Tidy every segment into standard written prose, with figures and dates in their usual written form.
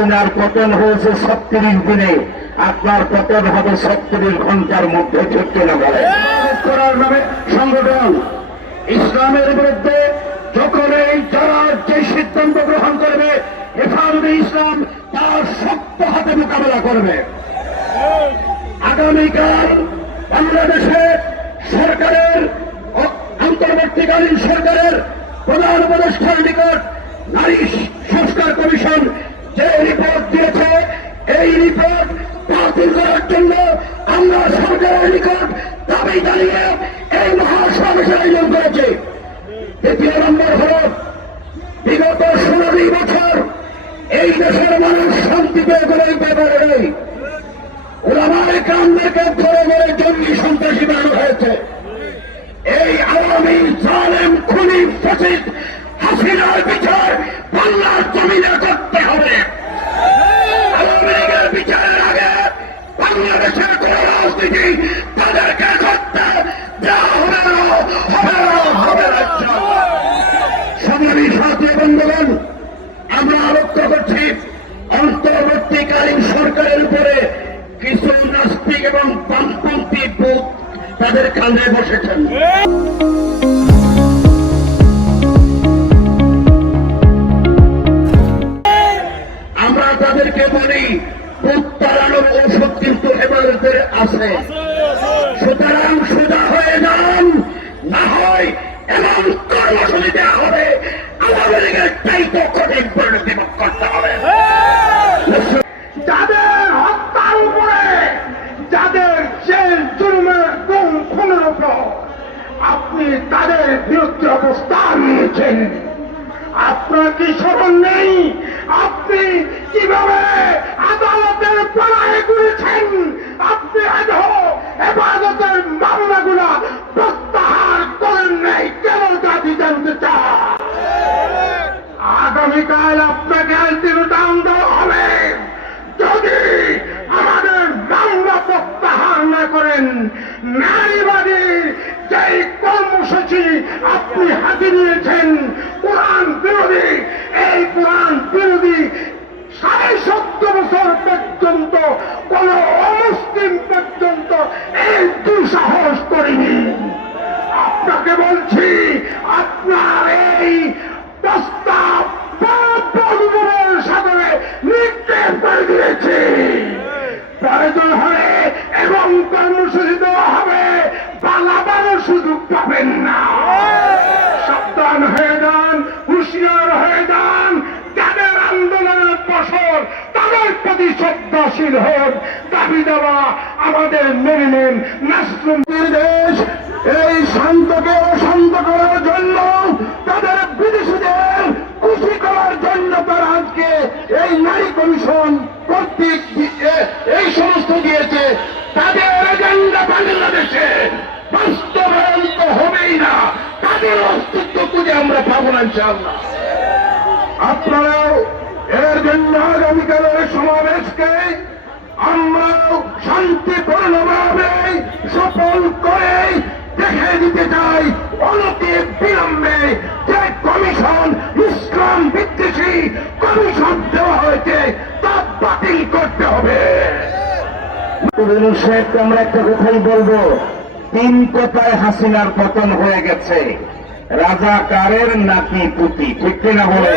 হাসিনার পতন হয়েছে 36 দিনে, আপনার পতন হবে 37 ঘন্টার মধ্যে, ঠিক কিনা বলে? করার নামে সংগঠন ইসলামের বিরুদ্ধে যখন এই যারা যে সিদ্ধান্ত গ্রহণ করবে, হেফাজতে ইসলাম তার শক্ত হাতে মোকাবেলা করবে। আগামীকাল বাংলাদেশে সরকারের অন্তর্বর্তীকালীন সরকারের প্রধান উপদেষ্টার নিকট নারী সংস্কার কমিশন যে রিপোর্ট দিয়েছে, এই রিপোর্ট বাতিল করার জন্য আমরা সরকারের নিকট দাবি জানিয়ে এই মহাসমাবেশের আয়োজন করেছি। দ্বিতীয় নম্বর হল, বিগত 16 বছর এই দেশের মানুষ শান্তি পেয়ে করে ব্যাপারে নেই। ওলামায়ে কেরামদেরকে ধরে ধরে জঙ্গি সন্ত্রাসী বানানো হয়েছে। এই আওয়ামী জালেম খুনি ফ্যাসিস্ট হাসিনার বিচার বাংলার জমিনে করতে হবে। আওয়ামী লীগের বিচারের আগে বাংলাদেশের কোন রাজনীতি তাদেরকে করতে দেওয়া হবে না, হবে না, হবে না। সংগ্রামী সাথী বন্ধুগণ, আমরা লক্ষ্য করছি অন্তর্বর্তীকালীন সরকারের উপরে কিছু নাস্তিক এবং বামপন্থী ভূত তাদের কাঁধে বসেছেন। আমরা তাদেরকে বলি, ভূত তাড়ানোর ঔষধ কিন্তু হেফাজতের আছে। সুতরাং সোজা হয়ে যান, না হয় এমন কর্মসূচি দেওয়া হবে আমাদের চাইতে কঠিন পরিণতি ভোগ করতে হবে। যাদের হত্যার উপরে, যাদের জেল জুলুমের গুম খুনের উপর আপনি তাদের বিরুদ্ধে অবস্থান নিয়েছেন, আপনার কি স্মরণ নেই আপনি কিভাবে আদালতের পাড়ায় করেছেন? আপনি হেফাজতের মামলাগুলা প্রত্যাহার করেন নাই, কেন দাবি জানতে চান? আগামীকাল আপনাকে আলটিমেটাম দেওয়া হবে। যদি আমাদের মামলা প্রত্যাহার না করেন, নারীবাদীর যে কর্মসূচি আপনি হাতে নিয়েছেন কোরআন বিরোধী, এই কোরআন বিরোধী 17.5 বছর পর্যন্ত কোন অমুসলিম পর্যন্ত এই দুঃসাহস করেনি। আপনাকে বলছি, আপনার এই প্রস্তাব সাগরে নিক্ষেপ করে দিয়েছে। প্রয়োজন হলে এবং কর্মসূচি দেওয়া হবে, পালাবারও সুযোগ পাবেন না। সাবধান হয়ে যান, হুঁশিয়ার হয়ে যান। যাদের আন্দোলনের ফসল তাদের প্রতি শ্রদ্ধাশীল হোক, দাবি দেওয়া আমাদের মেনে নেন। নাসরুম দেশ এই শান্তকে অশান্ত করার জন্য, তাদের বিদেশিদের খুশি করার জন্য তারা আজকে এই নারী কমিশন কর্তৃক এই সমস্ত দিয়েছে। তাদের এজেন্ডা বাংলাদেশে বাস্তবায়ন তো হবেই না, তাদের অস্তিত্ব খুঁজে আমরা পাবো না ইনশাআল্লাহ। আপনারাও এর জন্য আগামীকালের সমাবেশকে আমরা শান্তিপূর্ণভাবে সফল করে দেখে দিতে চাই। অনতি বিলম্বে যে কমিশন, ইসলাম বিদ্বেষী কমিশন দেওয়া হয়েছে, তা বাতিল করতে হবে। আমরা একটা কথাই বলবো, 3 কথায় হাসিনার পতন হয়ে গেছে। রাজাকারের নাতি পুতি, ঠিক কিনা বলে?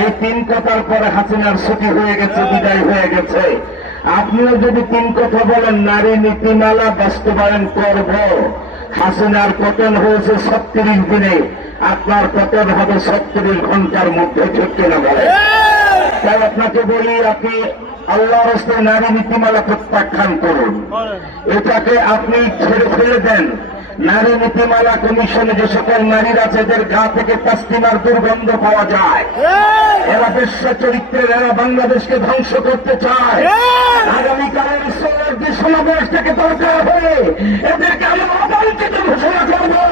এই 3 কথার পরে হাসিনার ছুটি হয়ে গেছে, বিদায় হয়ে গেছে। আপনিও যদি 3 কথা বলেন, নারী নীতিমালা বাস্তবায়ন করব, হাসিনার পতন হয়েছে 36 দিনে, আপনার পতন হবে 37 ঘন্টার মধ্যে, ঠিক কিনা বলে? তাই আপনাকে বলি, আপনি আল্লাহর রাস্তায় নারী নীতিমালা প্রত্যাখ্যান করুন, এটাকে আপনি ছেড়ে ফেলে দেন। নারী নীতিমালা কমিশনে যে সকল নারীরা আছে, এদের গা থেকে তাসলিমার দুর্গন্ধ পাওয়া যায়। এরা বেশ্যা চরিত্রের, এরা বাংলাদেশকে ধ্বংস করতে চায়। আগামীকালের যে সমাবেশ থেকে দরকার হবে, এদেরকে আমরা অবাঞ্ছিত ঘোষণা করবো।